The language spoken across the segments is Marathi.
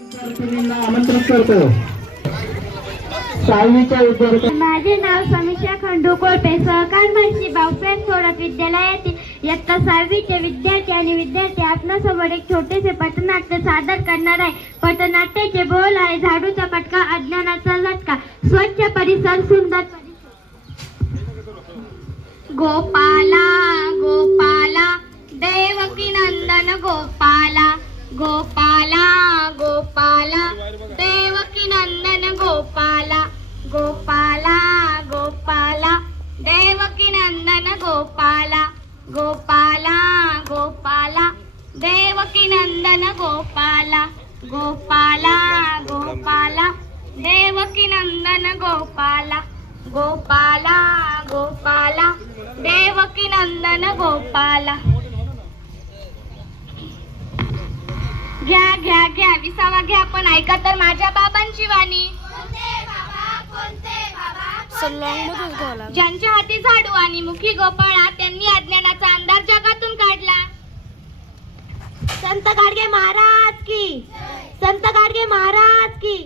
आमंत्रित करतो. माझे नाव समीक्षा खंडू कोळपे, सहकार महर्षी बाऊसाहेब थोरात विद्यालयातील इयत्ता 6वीचे विद्यार्थी आणि विद्यार्थी आपणासमोर एक छोटेसे पथनाट्य सादर करणार आहे. पथनाट्याचे बोल आहे: झाडूचा फटका, अज्ञानाचा झटका, स्वच्छ परिसर, सुंदर परिसर. गोपाला गोपाला देवकी नंदन गोपाला, गोपाला गोपाला देवकी नंदन गोपाला, गोपाला गोपाला देवकी नंदन गोपाला, गोपाला गोपाला देवकी नंदन गोपाला, गोपाला गोपाला देवकी नंदन गोपाला, गोपाला गोपाला देवकी नंदन गोपाला. घ्या घ्या घ्या विसावा घ्या, पण ऐका तर माझ्या बाबांची वाणी. ज्यांच्या हाती झाडू आणि मुखी गोपाळा, त्यांनी अज्ञानाचा अंधार जगातून काढला. संत गाडगे महाराज की, संत गाडगे महाराज की.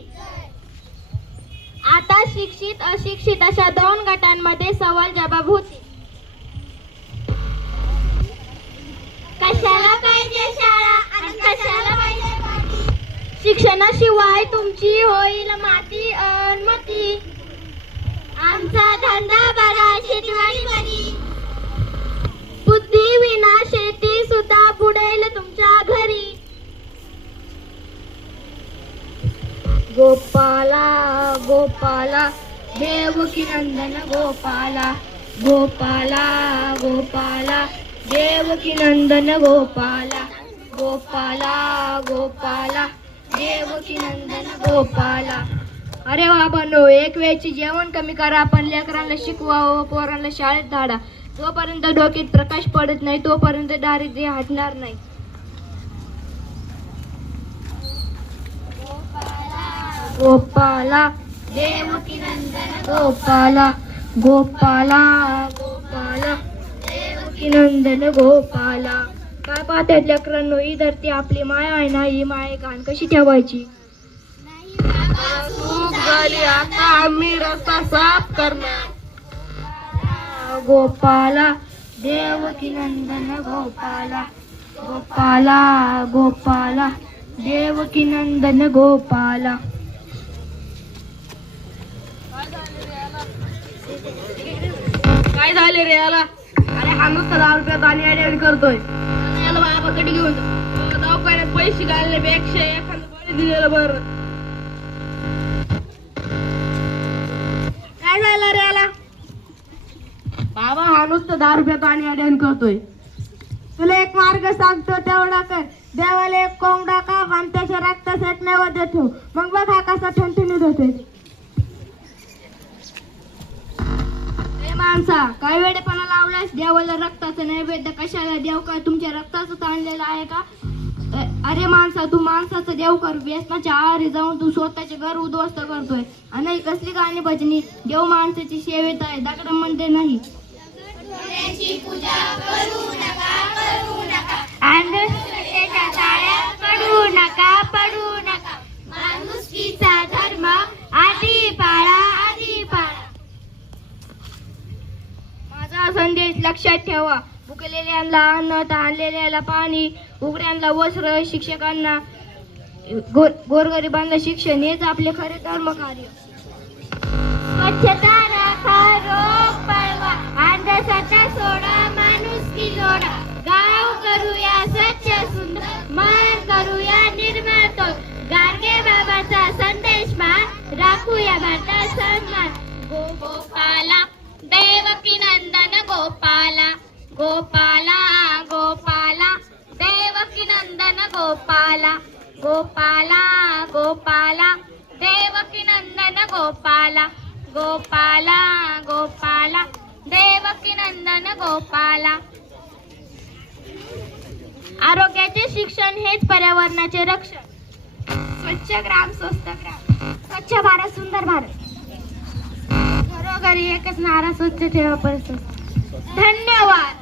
आता शिक्षित अशिक्षित अशा 2 गटांमध्ये सवाल जवाब होते. कशाला पाहिजे शाळा आणि कशाला पाहिजे पाटी? शिक्षणाशिवाय तुमची होईल माती अनमती. आमचा धंदा बरा, शेतवाडी बरी. बुद्धी विना शेती सुद्धा बुडेल तुमच्या घरी. गोपाला गोपाला देवकी नंदन गोपाला, गोपाला गोपाला देवकी नंदन गोपाला, गोपाला गोपाला देवकी नंदन गोपाला. अरे बाबांनो, एक वेळची जेवण कमी करा, पण लेकरांना शिकवा व पोरांना शाळेत धाडा. जोपर्यंत डोक्यात प्रकाश पडत नाही तोपर्यंत दारिद्र्य हटणार नाही. गोपाला देवकी नंदन गोपाला, गोपाला गोपाला देवकी नंदन गोपाला. काय पाहतात लेकरांनो, ही धरती आपली माया आहे ना, ही माया घाण कशी ठेवायची? चूक झाली, आता आम्ही रस्ता साफ करणार. गोपाला देवकी नंदन गोपाला, गोपाला गोपाला देवकी नंदन गोपाला. काय झाले रे याला? अरे हा नुसता 10 रुपयात आणि ऍड करतोय. याला बाबाकडे घेऊन दवाखान्यात पैसे घालण्यापेक्षा एखादं बळी दिलेलं बरं. काय झालं रे याला? बाबा हा नुसतं 10 रुपयात आणि ऍड करतोय. तुला एक मार्ग सांगतो, तेवढा कर. देवाला एक कोंबडा काप आणि त्याच्या रक्ताचा एक नैवेद्य ठेव, मग बघ हा कसा ठणठणीत होतोय. माणसा, काय वेळेपणा लावलास? देवाला रक्ताचं नैवेद्य कशाला? देव काय तुमच्या रक्ताचं ताणलेलं आहे का? अरे माणसा, तू माणसाचा देव कर. व्यसनाच्या आहारी जाऊन तू स्वतःचे घर उद्ध्वस्त करतोय. आणि कसली गाणी भजनी? देव माणसाची सेवेत आहे, दगडामध्ये नाही. पडू नका, पडू नका. माणुसकीचा धर्म आधी पाळा, आधी पाळा. माझा संदेश लक्षात ठेवा. भुकेलेल्यांना अन्न, तहानलेल्याला पाणी, उघड्यांना वस्त्र, शिक्षकांना, गोरगरिबांना शिक्षण, हेच आपले खरे धर्म कार्य. स्वच्छता राखा, रोग पळवा, अंधश्रद्धा सोडा, माणुसकी जोडा. गाव करूया स्वच्छ सुंदर, मन करूया निर्मळ तो. गाडगे बाबाचा संदेश मान, राखूया भारतात सन्मान. गोपाला देवकी नंदन गोपाला, गोपाला गोपाला देवकी नंदन गोपाला, गोपाला गोपाला देवकी नंदन गोपाला, गोपाला गोपाला देवकी नंदन गोपाला. आरोग्याचे शिक्षण हेच पर्यावरणाचे रक्षण. स्वच्छ ग्राम स्वस्त ग्राम, स्वच्छ भारत सुंदर भारत. घरोघरी एकच नारा, स्वच्छ ठेवा परिसर. धन्यवाद.